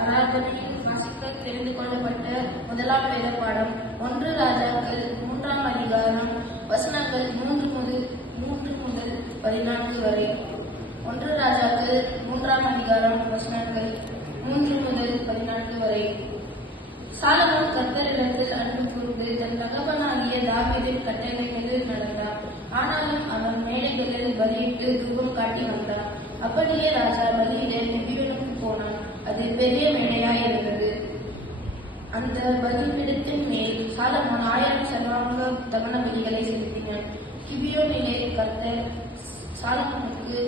ஆராதனையில் வாசிக்க தெரிந்து கொள்ளப்பட்ட முதலாம் வேத பாடம் 1 ராஜாக்கள் 3ஆம் அதிகாரம் வசனங்கள் 3 முதல் 14 வரை. 1 ராஜாக்கள் 3ஆம் அதிகாரம் வசனங்கள் 3 முதல் 14 வரை. சாலமோன் கர்த்தரிடத்தில் அன்பு கூர்ந்து தன் தகப்பனாகிய தாவீதின் கட்டளைகளில் நடந்தார். ஆனாலும் அவன் மேடைகளில் பலியிட்டு தூபம் காட்டி வந்தான். அப்படியே ராஜா பலியிட கிபியோனுக்கு போனான். அது பெரிய மேடையாய் இருந்தது. அந்த பலிபீடத்தின் மேல் சாலமோன் 1000 சர்வாங்க தகன பலிகளை செலுத்தினான். கிபியோனிலே கர்த்தர் சாலமோனுக்கு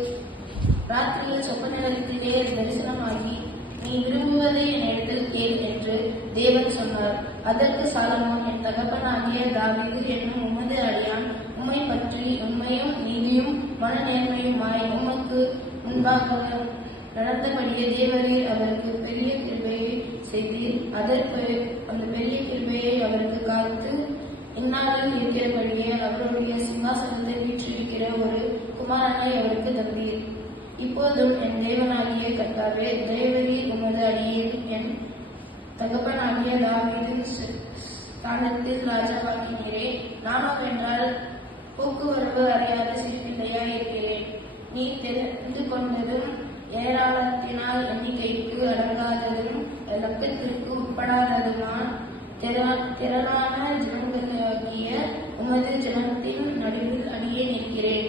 ராத்திரியில் சொப்பனத்திலே தரிசனமாகி, நீ விரும்புவதை என்னிடத்தில் கேள் என்று தேவன் சொன்னார். அதற்கு சாலமோன், என் தகப்பனாகிய தாவீது என்னும் உமது அடியான் உம்மை பற்றி உண்மையும் நீதியும் மன நேர்மையுமாய் உமக்கு முன்பாக நடந்தபடியே தேவரீர் அவருக்கு பெரிய கிருபையை செய்தீர். அந்த பெரிய கிருபையை அவருக்கு காத்து இந்நாளில் இருக்கிறபடியே அவருடைய சிங்காசனத்தில் வீற்றிருக்கிற ஒரு குமாரனை அவருக்கு தந்தீர். இப்போதும் என் தேவனாகிய கர்த்தாவே, தேவரீர் உமது அடியேன் என் தகப்பனாகிய தாவீதின் ஸ்தானத்தில் ராஜாவாக்கினீரே. நானோ என்றால் போக்குவரவு அறியாத சிறுபிள்ளையாய் இருக்கிறேன். நீ தெரிந்து கொண்டதும் ஏராளத்தினால் எண்ணிக்கைக்கு அடங்காததும் இலக்கத்திற்கு உட்படாததுமான திரளான ஜனங்களாகிய உமது ஜனத்தின் நடுவில் அடியே நிற்கிறேன்.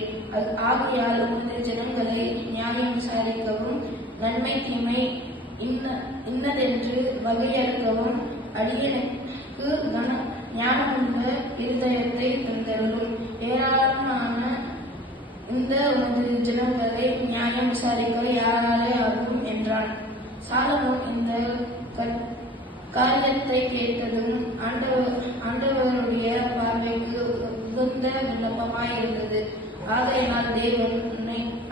ஆகையால் உமது ஜனங்களை நியாயம் விசாரிக்கவும் நன்மை தீமை இன்னதென்று வகையறுக்கவும் அடியனுக்கு ஞானமுள்ள இருதயத்தை தந்தருளும். ஏராளமான இந்த உமது ஜனங்களை நியாயம் விசாரிக்க யாராலே ஆகும் என்றான். சாலமோன் இந்த காரியத்தை கேட்டதும் ஆண்டவருடைய பார்வைக்கு உகந்த விண்ணப்பமாய் இருந்தது. ஆகையினால் தேவன்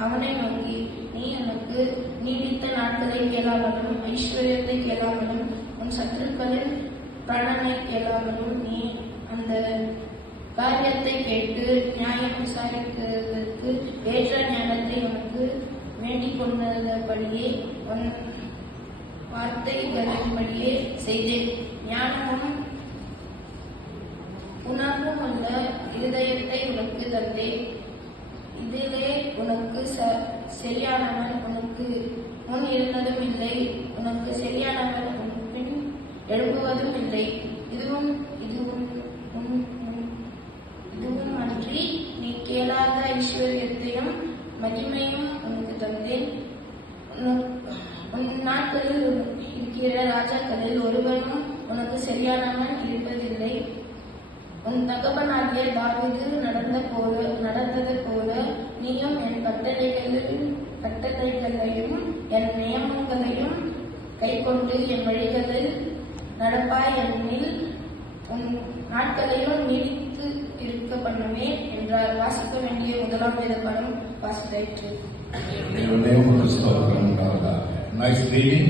அவனை நோக்கி, நீ எனக்கு நீடித்த நாட்களை கேளாமலும் ஐஸ்வர்யத்தை கேளாமலும் உன் சத்துருக்களின் பிராணனை கேளாமலும் நீ அந்த காரியத்தை கேட்டு நியாயம் விசாரிக்கிறதுக்கு ஏற்ற ஞானத்தை உனக்கு வேண்டிக் கொண்டபடியே உன் வார்த்தைகளின்படியே செய்தேன். ஞானமும் உணர்வும் உள்ள இருதயத்தை உனக்கு தந்தேன். இதிலே உனக்கு சரியானவன் உனக்கு முன் இருந்ததும் இல்லை, உனக்கு சரியானவன் உன் பின் எழுப்புவதும் இல்லை. இதுவும் அன்றி நீ கேளாத ஐஸ்வர்யத்தையும் மகிமையும் உனக்கு தந்தேன். உன் நாட்களில் இருக்கிற ராஜாக்களில் ஒருவனும் உனக்கு சரியானவன் இருப்பதில்லை. உன் தகப்பனாகிய தாவீது நடந்தது போல நீயும் என் கட்டளைகளையும் என் நியமங்களையும் கைக்கொண்டு என் வழிகளில் நடப்பாய், என்னில் உன் நாட்களையும் நீடித்து இருக்க பண்ணுவேன் என்றார். வாசிக்க வேண்டிய முதலாம் வேத பாடம் வாசித்தாயிற்று. Nice reading.